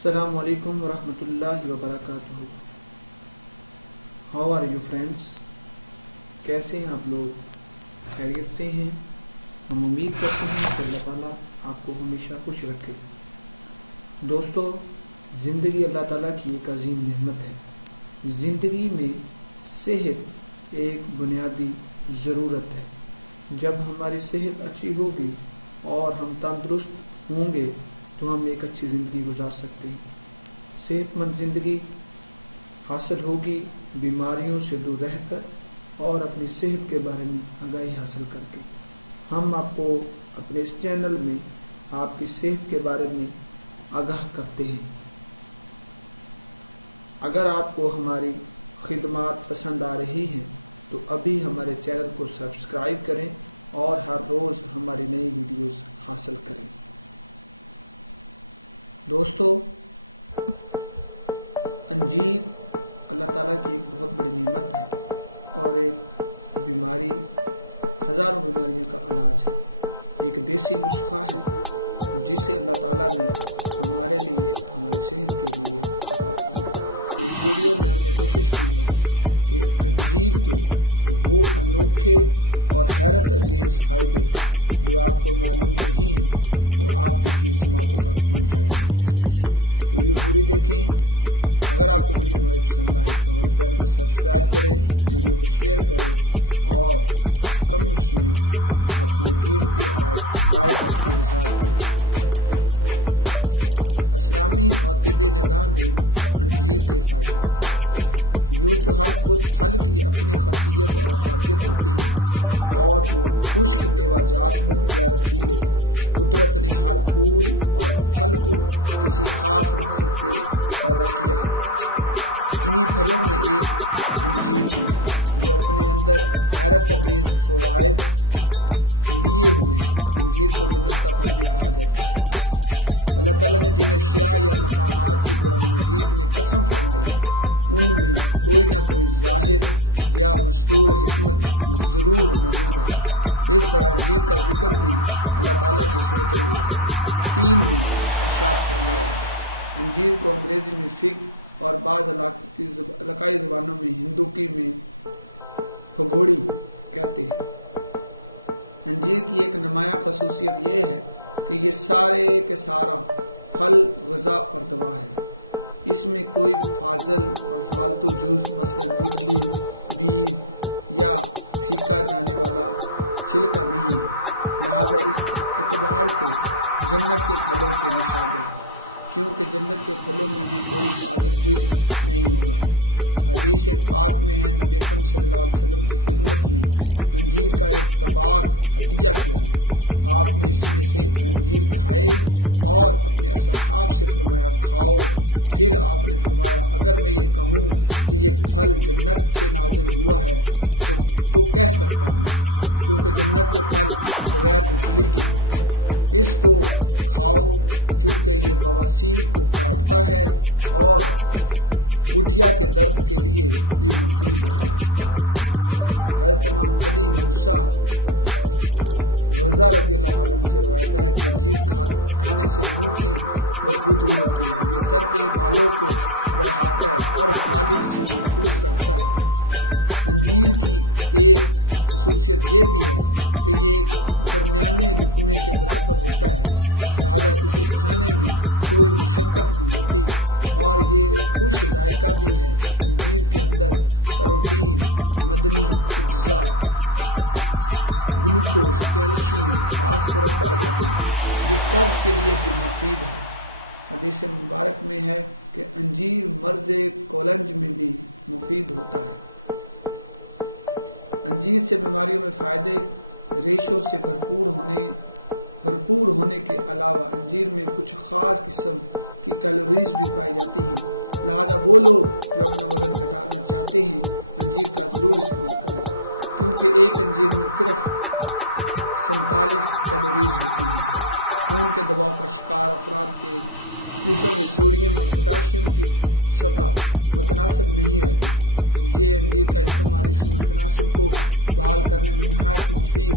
السلام علیکم ورحمۃ اللہ وبرکاتہ۔ How are you friends? کیسے ہیں آپ لوگ؟ خیریت سے ہیں؟ ہم امید کرتے ہیں کہ اللہ تعالیٰ آپ کو ہمیشہ خوش رکھے۔ دوستو، زندگی اللہ تعالیٰ کی ایک عظیم نعمت ہے۔ زندگی میں صحت ایک بنیادی ضرورت ہے۔ جب ہماری صحت اچھی ہوگی اور ہم تندرست ہوں گے تو ہم ایک اچھی زندگی گزار سکتے ہیں۔ صحت مند زندگی حاصل ہوگی بیماریوں سے دور رہ کر اور اپنی صحت کے بارے میں آگاہی حاصل کر کے۔ ہم آپ کو اپنے اس چینل میں آپ کی صحت کے بارے میں آگاہ کرتے ہیں۔ اگر آپ کو ہماری خدمات پسند آ رہی ہیں تو ابھی ہمارے چینل کو سبسکرائب کریں اور ہر روز ہماری نئی ویڈیوز حاصل کریں۔ دوستو، انجیر اللہ تعالیٰ کی ایک بہت بڑی نعمت ہے اور ایک بیماری، ہزاروں بیماریوں کا علاج ہے۔ ایک دیسی نسخہ ہے جسے اللہ تعالیٰ نے ہمارے لیے، ہماری صحت کے لیے عطا فرمایا۔ اس ویڈیو میں ہم نے کوشش کی ہے کہ انجیر کے وہ انوکھے اور حیرت انگیز فائدے جو آپ کو معلوم نہیں ہیں وہ آپ کی سماعتوں تک پہنچائیں گے۔ ویڈیو پوری دیکھیں۔ اگر آپ کو ویڈیو ہماری پسند آئے تو ہمارے چینل کو سبسکرائب کریں، ویڈیو کو شیئر کریں اور کمنٹس میں اپنی قیمتی رائے کا اظہار کریں۔ اسلامی اور طبی نگاہ میں انجیر کے فائدے۔ یوں تو ہر پھل کی اپنی خاصیت اور افادیت ہوتی ہے، اور وہ خشک میوہ جات ہوں یا رسیلے، قدرت نے ہر پھول اور پھل کو کسی خاص مقصد سے پیدا کیا ہے۔ انہی پھلوں میں ایک انجیر بھی ہے جو اپنے اندر حیرت انگیز فوائد لیے ہوئے ہیں۔ انجیر کو جنت کا پھل بھی کہا جاتا ہے۔ اللہ تعالیٰ نے جن اشیاء یا مقامات کی قرآن مجید میں قسم فرمائی ہے ان میں کوئی نہ کوئی ظاہر یا مستور حکمت ضرور موجود ہے۔ اس طرح انجیر کا ذکر بھی اللہ تعالیٰ نے سورۃ ال-تین میں ارشاد فرمایا ہے۔ انجیر کو انگریزی میں فگ اور بعض علاقائی زبانوں میں ہندوکی میں پھگوڑی کہتے ہیں۔ انجیر کی ایک نمایاں خصوصیت یہ ہے کہ یہ سارے کے سارا پھل غذا اور دوا ہے۔ اس میں کوئی فاضل اور فالتو جوس مثلا گٹلی، بیج یا پھینکا جانے والا چھلکا نہیں ہے۔ لہذا اس اعتبار سے جنت کے پھلوں کے مشابہ ہے، کیونکہ جنت کے پھلوں میں بھی کوئی فاضل جز نہیں ہوگا۔ حدیث پاک میں ہے، نبی اکرم صلی اللہ علیہ وسلم کی خدمت میں انجیر کا ایک طباق ہدیہ کیا۔ آپ نے اس میں سے انجیر کھائے اور اپنے اصحاب سے فرمایا کھاؤ۔ پھر آپ نے فرمایا اگر میں یہ کہوں کہ یہ پھل جنت سے نازل ہوا ہے تو کہہ سکتا ہوں، کیونکہ جنت کے پھل بغیر گٹھلی کے ہیں۔ اس کو کھاؤ کیونکہ یہ بواسیر کو کاٹتا ہے اور گٹھیا کے درد کے لیے بھی مفید ہے۔ حضرت امام علی موسیٰ رضا رضی اللہ عنہ سے روایت ہے کہ انجیر کھانے سے منہ کی بدبو دور ہوتی ہے، یہ سر کے بالوں کو بڑھاتا ہے اور فالج سے محفوظ رکھتا ہے۔ انجیر کی ایک خصوصیت یہ بھی ہے کہ یہ ایک درمیانے لقمے کے برابر ہوتا ہے، لہذا اسے کھانے میں کوئی مشقت نہیں ہوتی اور یہ خوش ذائقہ بھی ہے۔ انجیر کے اندر پروٹین، مدنی اجزاء، گلوکوز، کیلشیم، فاسفورس پائے جاتے ہیں۔ یہ قبض کے لیے بھی مفید ہے۔ حدیث مبارک میں ہے کہ انجیر مرض کولنج میں بھی مفید ہوتا ہے۔ انجیر سے بیماریوں میں فائدے، ریشوں سے بھرپور ہونے کے علاوہ انجیر میں کچھ خاص قسم کی کیلوریز بھی پائی جاتی ہیں، لہذا وہ لوگ جو اپنا وزن گھٹانا چاہتے ہیں انجیر کا ضرور استعمال کریں، کیونکہ ایک انجیر میں صرف 47 کیلوریز ہوتی ہیں۔ خون کے دباؤ کا شکار افراد کے جسم میں سوڈیم اور پوٹاشیم کی سطح متناسب نہیں رہتی۔ یہ انجیر کا استعمال اس متناسب کو بحال کرنے میں نہایت مفید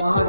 5